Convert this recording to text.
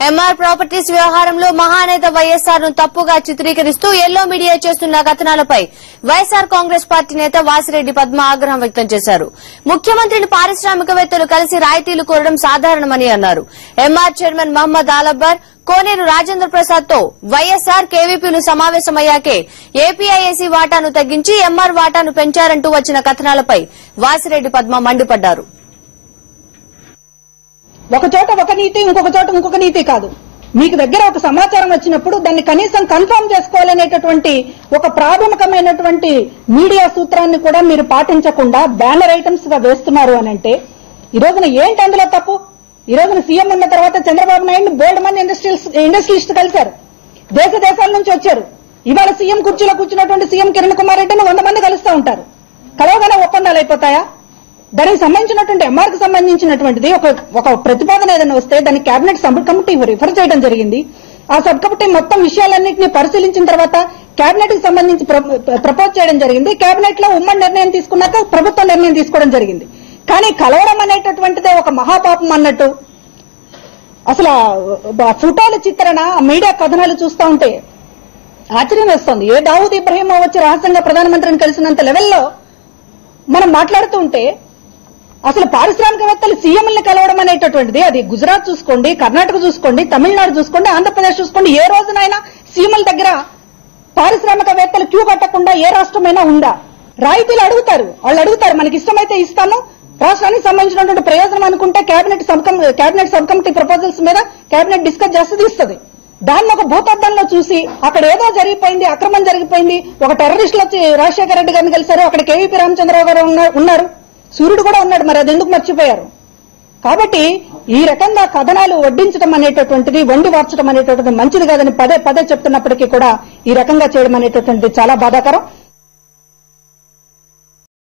MR properties వ్యవహారంలో మహానేత వైఎస్ఆర్ ను తప్పుగా చిత్రీకరిస్తూ ఎల్లో మీడియా చేస్తున్న కథనాలపై వైఎస్ఆర్ కాంగ్రెస్ పార్టీ నేత వాసిరెడ్డి పద్మ ఆగ్రహం వ్యక్తం చేశారు. ముఖ్యమంత్రిని పారిశ్రామికవేత్తలు కలిసి రాయితీలు కోరడం సాధారణమని అన్నారు. ఎంఆర్ చైర్మన్ మహమ్మద్ ఆలబ్బర్, కోనేరు రాజేంద్ర ప్రసాద్ తో వైఎస్ఆర్ కేవీపీలు సమావేశమయ్యాకే ఏపీఐఏసీ వాటాను తగ్గించి ఎంఆర్ వాటాను పెంచారంటూ వచ్చిన కథనాలపై వాసిరెడ్డి పద్మ మండిపడ్డారు. ఒక చోట ఒక నీతి, ఇంకొక చోట ఇంకొక నీతి కాదు. మీకు దగ్గర ఒక సమాచారం వచ్చినప్పుడు దాన్ని కనీసం కన్ఫర్మ్ చేసుకోవాలనేటటువంటి ఒక ప్రాథమికమైనటువంటి మీడియా సూత్రాన్ని కూడా మీరు పాటించకుండా బ్యానర్ ఐటమ్స్ గా వేస్తున్నారు అని అంటే ఈ రోజున ఏంటి అందులో తప్పు? ఈ రోజున సీఎం ఉన్న తర్వాత చంద్రబాబు నాయుడు బోల్డ్ మంది ఇండస్ట్రియలిస్ట్ కలిశారు, దేశాల నుంచి వచ్చారు. ఇవాళ సీఎం కుర్చీలో కూర్చున్నటువంటి సీఎం కిరణ్ కుమార్ రెడ్డిని 100 మంది కలుస్తూ ఉంటారు. కలవగానే ఒప్పందాలు అయిపోతాయా? దానికి సంబంధించినటువంటి ఎంఆర్కి సంబంధించినటువంటిది ఒక ప్రతిపాదన ఏదైనా వస్తే దాన్ని కేబినెట్ సబ్ కమిటీ రిఫర్ చేయడం జరిగింది. ఆ సబ్ కమిటీ మొత్తం విషయాలన్నింటినీ పరిశీలించిన తర్వాత కేబినెట్ కి సంబంధించి ప్రపోజ్ చేయడం జరిగింది. కేబినెట్ లో ఉమ్మడి నిర్ణయం తీసుకున్నాక ప్రభుత్వం నిర్ణయం తీసుకోవడం జరిగింది. కానీ కలవడం అనేటటువంటిదే ఒక మహాపాపం అన్నట్టు అసలు ఫోటోల చిత్రణ, మీడియా కథనాలు చూస్తూ ఉంటే ఆశ్చర్యం వేస్తోంది. ఏ దావూద్ ఇబ్రహీం వచ్చి రహస్యంగా ప్రధానమంత్రిని కలిసినంత లెవెల్లో మనం మాట్లాడుతూ ఉంటే అసలు పారిశ్రామికవేత్తలు సీఎంలను కలవడం అనేటటువంటిది, అది గుజరాత్ చూసుకోండి, కర్ణాటక చూసుకోండి, తమిళనాడు చూసుకోండి, ఆంధ్రప్రదేశ్ చూసుకోండి, ఏ రోజునైనా సీఎంల దగ్గర పారిశ్రామికవేత్తలు క్యూ కట్టకుండా ఏ రాష్ట్రమైనా ఉందా? రాయితీలు అడుగుతారు, వాళ్ళు అడుగుతారు, మనకి ఇష్టమైతే ఇస్తాము, రాష్ట్రానికి సంబంధించినటువంటి ప్రయోజనం అనుకుంటే కేబినెట్ సబ్ కమిటీ ప్రపోజల్స్ మీద కేబినెట్ డిస్కస్ చేస్తే తీస్తుంది. దాన్ని ఒక భూతద్దంలో చూసి అక్కడ ఏదో జరిగిపోయింది, అక్రమం జరిగిపోయింది, ఒక టెర్రరిస్టులు వచ్చి రాజశేఖర రెడ్డి గారిని కలిశారు, అక్కడ కేవీపీ రామచంద్రరావు గారు ఉన్నారు, సూర్యుడు కూడా ఉన్నాడు, మరి అది ఎందుకు మర్చిపోయారు? కాబట్టి ఈ రకంగా కథనాలు వడ్డించడం అనేటటువంటిది, వండి వార్చడం అనేటటువంటిది మంచిది కాదని పదే చెప్తున్నప్పటికీ కూడా ఈ రకంగా చేయడం అనేటటువంటిది చాలా బాధాకరం.